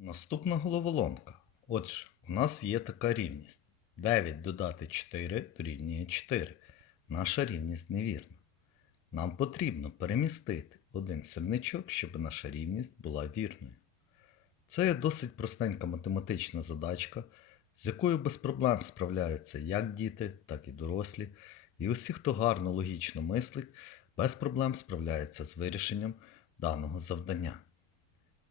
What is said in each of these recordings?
Наступна головоломка. Отже, у нас є така рівність. 9 додати 4 дорівнює 4. Наша рівність невірна. Нам потрібно перемістити один сірничок, щоб наша рівність була вірною. Це є досить простенька математична задачка, з якою без проблем справляються як діти, так і дорослі. І усі, хто гарно логічно мислить, без проблем справляються з вирішенням даного завдання.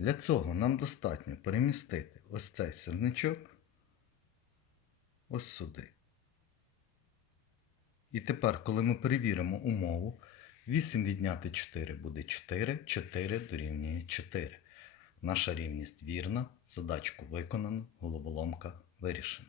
Для цього нам достатньо перемістити ось цей сірничок ось сюди. І тепер, коли ми перевіримо умову, 8 відняти 4 буде 4, 4 дорівнює 4. Наша рівність вірна, задачку виконано, головоломка вирішена.